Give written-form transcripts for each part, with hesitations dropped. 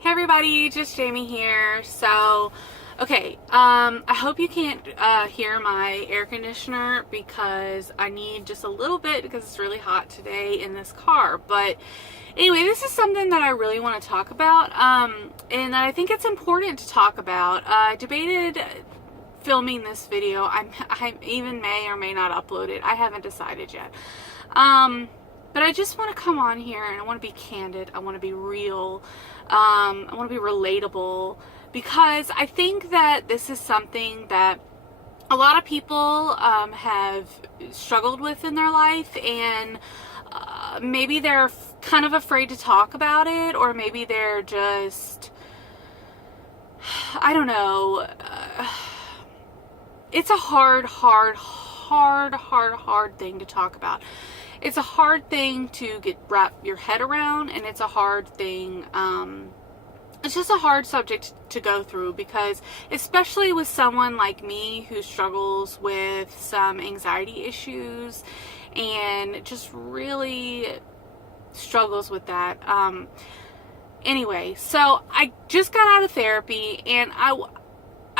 Hey everybody, just Jamie here. I hope you can't hear my air conditioner because I need just a little bit because it's really hot today in this car. But anyway, this is something that I really want to talk about, and I think it's important to talk about. I debated filming this video. I even may or may not upload it. I haven't decided yet. But I just want to come on here and I want to be candid. I want to be real. I want to be relatable because I think that this is something that a lot of people have struggled with in their life, and maybe they're kind of afraid to talk about it, or maybe they're just, I don't know. It's a hard thing to talk about. It's a hard thing to wrap your head around, and it's a hard thing, it's just a hard subject to go through because, especially with someone like me who struggles with some anxiety issues and just really struggles with that. Anyway, so I just got out of therapy, and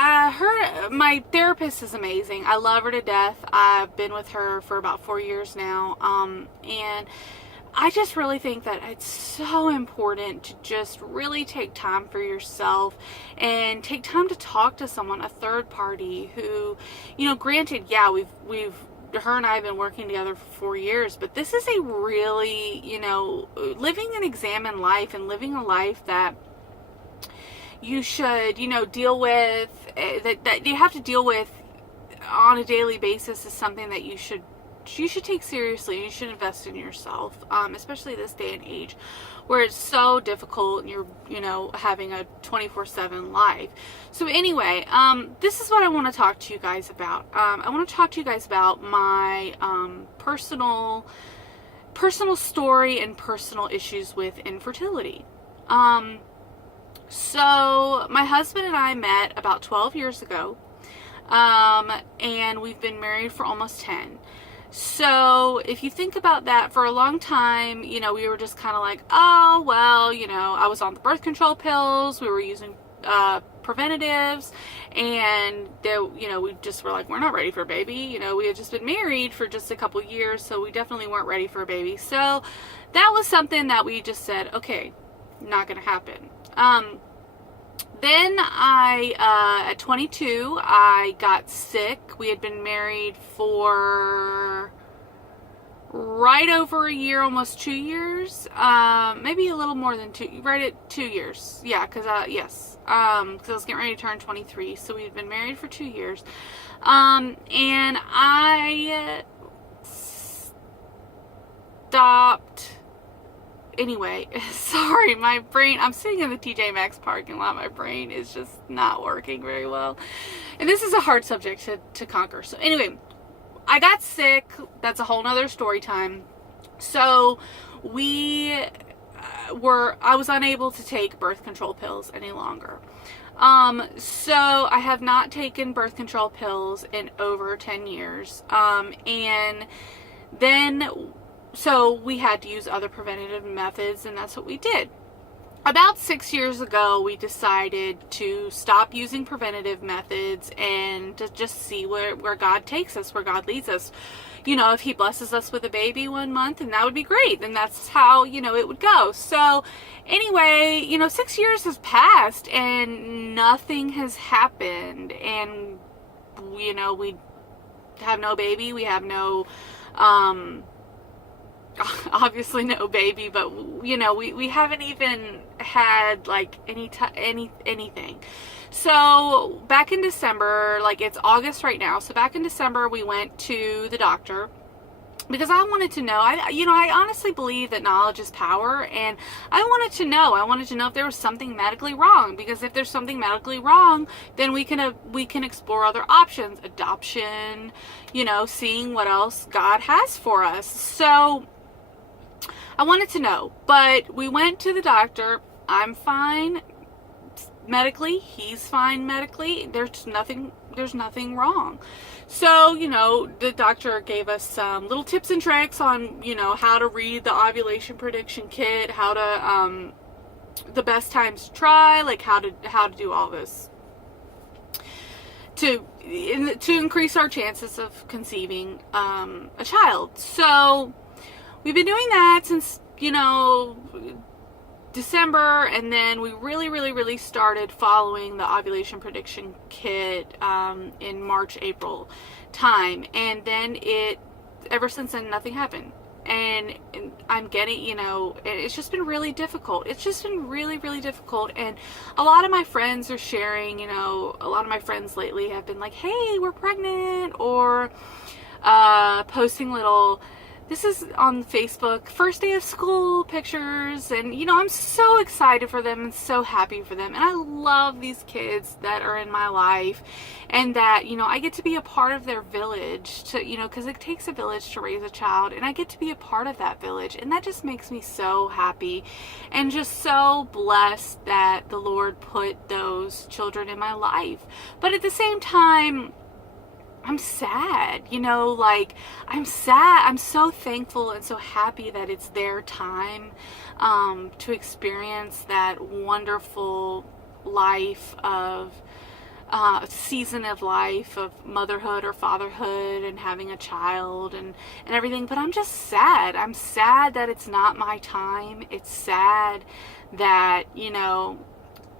I heard my therapist is amazing. I love her to death. I've been with her for about 4 years now. And I just really think that it's so important to just really take time for yourself and take time to talk to someone, a third party who, granted, yeah, her and I have been working together for 4 years, but this is a really, living an examined life and living a life that you should, deal with, that you have to deal with on a daily basis is something that you should take seriously. You should invest in yourself, especially this day and age where it's so difficult and you're, having a 24/7 life. So anyway, this is what I want to talk to you guys about. I want to talk to you guys about my personal story and personal issues with infertility. So my husband and I met about 12 years ago, and we've been married for almost 10. So if you think about that, for a long time, we were just kind of like, oh, well, I was on the birth control pills, we were using preventatives, and we just were like, we're not ready for a baby. We had just been married for just a couple years, so we definitely weren't ready for a baby. So that was something that we just said, okay, not gonna happen. Then at 22, I got sick. We had been married for right over a year, almost 2 years, maybe a little more than right at 2 years. Yeah, because I was getting ready to turn 23, so we had been married for 2 years, and I stopped. Anyway, sorry, my brain, I'm sitting in the TJ Maxx parking lot, my brain is just not working very well, and this is a hard subject to conquer. So anyway, I got sick, that's a whole nother story time. So I was unable to take birth control pills any longer. So I have not taken birth control pills in over 10 years, and then so we had to use other preventative methods, and that's what we did. About 6 years ago, we decided to stop using preventative methods and to just see where God takes us, where God leads us. If He blesses us with a baby 1 month, and that would be great, then that's how, it would go. So anyway, 6 years has passed and nothing has happened. And, we have no baby. We have no, obviously no baby, but we haven't even had like anything. So back in December, like it's August right now, so back in December we went to the doctor because I wanted to know. I honestly believe that knowledge is power, and I wanted to know if there was something medically wrong, because if there's something medically wrong, then we can explore other options, adoption, seeing what else God has for us. So I wanted to know, but we went to the doctor. I'm fine medically. He's fine medically. There's nothing wrong. So, the doctor gave us some little tips and tricks on, how to read the ovulation prediction kit, how to the best times to try, like how to do all this to increase our chances of conceiving a child. So we've been doing that since, December, and then we really started following the ovulation prediction kit in March, April time, and then ever since then nothing happened. And I'm getting, it's just been really difficult. It's just been really difficult. And a lot of my friends are sharing, a lot of my friends lately have been like, hey, we're pregnant, or posting little, this is on Facebook, first day of school pictures, and I'm so excited for them and so happy for them. And I love these kids that are in my life, and that, I get to be a part of their village to, because it takes a village to raise a child, and I get to be a part of that village. And that just makes me so happy and just so blessed that the Lord put those children in my life. But at the same time, I'm sad, I'm sad. I'm so thankful and so happy that it's their time to experience that wonderful life of season of life of motherhood or fatherhood and having a child and everything. But I'm just sad. I'm sad that it's not my time. It's sad that,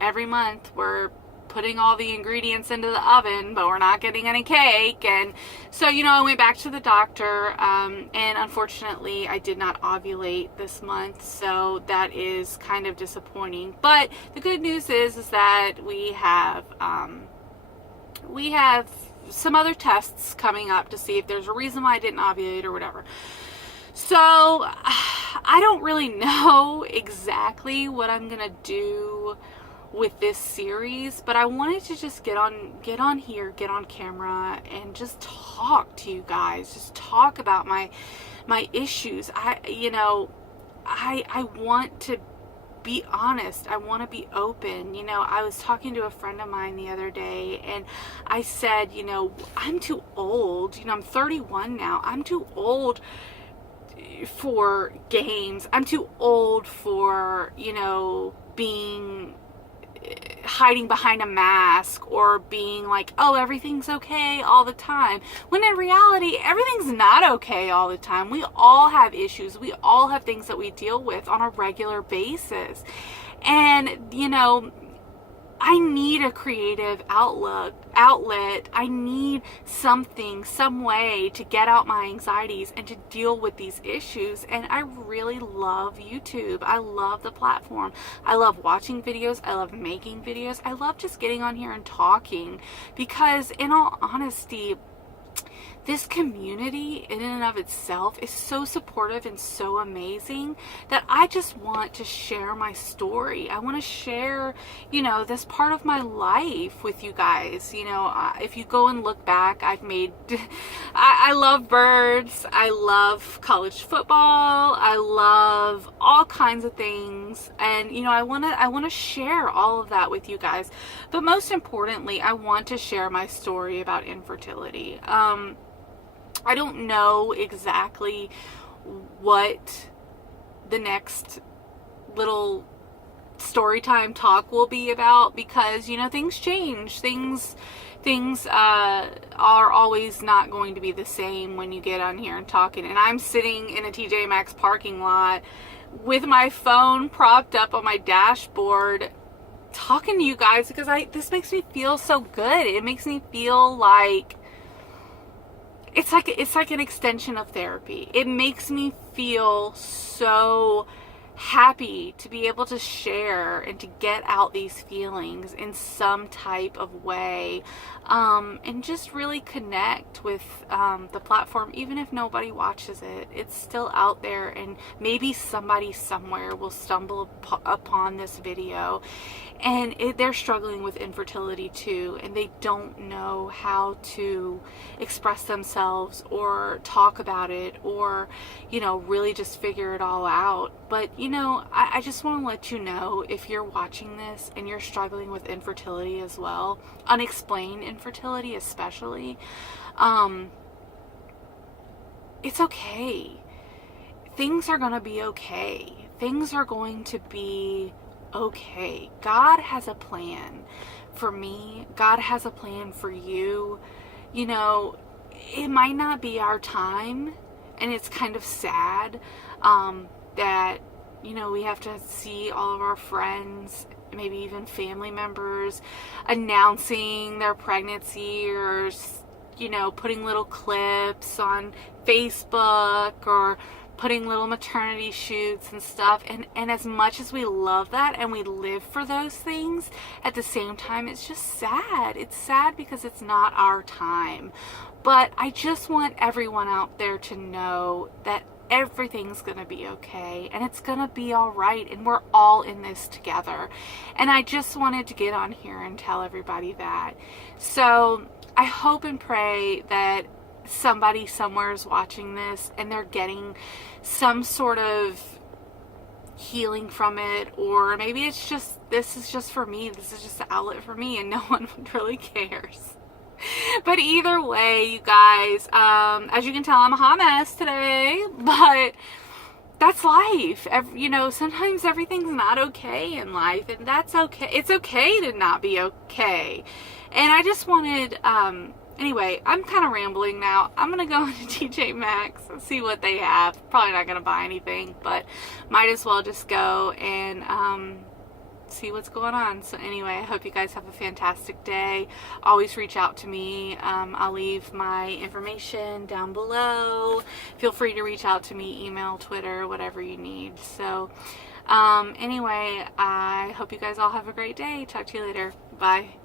every month we're putting all the ingredients into the oven, but we're not getting any cake. And so, I went back to the doctor, and unfortunately I did not ovulate this month, so that is kind of disappointing. But the good news is that we have some other tests coming up to see if there's a reason why I didn't ovulate or whatever. So I don't really know exactly what I'm gonna do with this series, but I wanted to just get on here, get on camera, and just talk to you guys, just talk about my issues. I want to be honest. I want to be open. I was talking to a friend of mine the other day, and I said, I'm too old. I'm 31 now. I'm too old for games. I'm too old for, being hiding behind a mask or being like, oh, everything's okay all the time, when in reality everything's not okay all the time. We all have issues. We all have things that we deal with on a regular basis. And I need a creative outlet. I need something, some way to get out my anxieties and to deal with these issues. And I really love YouTube. I love the platform. I love watching videos. I love making videos. I love just getting on here and talking, because in all honesty, this community in and of itself is so supportive and so amazing that I just want to share my story. I want to share, this part of my life with you guys. If you go and look back, I've made, I love birds. I love college football. I love all kinds of things. And, I want to share all of that with you guys. But most importantly, I want to share my story about infertility. I don't know exactly what the next little story time talk will be about, because things change. Things are always not going to be the same when you get on here and talking. And I'm sitting in a TJ Maxx parking lot with my phone propped up on my dashboard talking to you guys, because this makes me feel so good. It makes me feel like it's like an extension of therapy. It makes me feel so happy to be able to share and to get out these feelings in some type of way, and just really connect with the platform. Even if nobody watches it, it's still out there, and maybe somebody somewhere will stumble upon this video, and they're struggling with infertility too, and they don't know how to express themselves or talk about it, or really just figure it all out. But I just want to let you know, if you're watching this and you're struggling with infertility as well, unexplained infertility especially, it's okay. Things are going to be okay. Things are going to be okay. God has a plan for me. God has a plan for you. You know, it might not be our time, and it's kind of sad that, you know, we have to see all of our friends, maybe even family members, announcing their pregnancy, or, you know, putting little clips on Facebook, or putting little maternity shoots and stuff. And as much as we love that and we live for those things, at the same time, it's just sad. It's sad because it's not our time. But I just want everyone out there to know that everything's going to be okay, and it's going to be all right, and we're all in this together. And I just wanted to get on here and tell everybody that. So I hope and pray that somebody somewhere is watching this and they're getting some sort of healing from it, or maybe it's just, this is just for me, this is just an outlet for me, and no one really cares. But either way, you guys, as you can tell, I'm a hot mess today, but that's life. You know, sometimes everything's not okay in life, and that's okay. It's okay to not be okay. And I just wanted, anyway, I'm kind of rambling now. I'm going to go into TJ Maxx and see what they have. Probably not going to buy anything, but might as well just go and see what's going on. So anyway, I hope you guys have a fantastic day. Always reach out to me. I'll leave my information down below. Feel free to reach out to me, email, Twitter, whatever you need. So anyway, I hope you guys all have a great day. Talk to you later. Bye.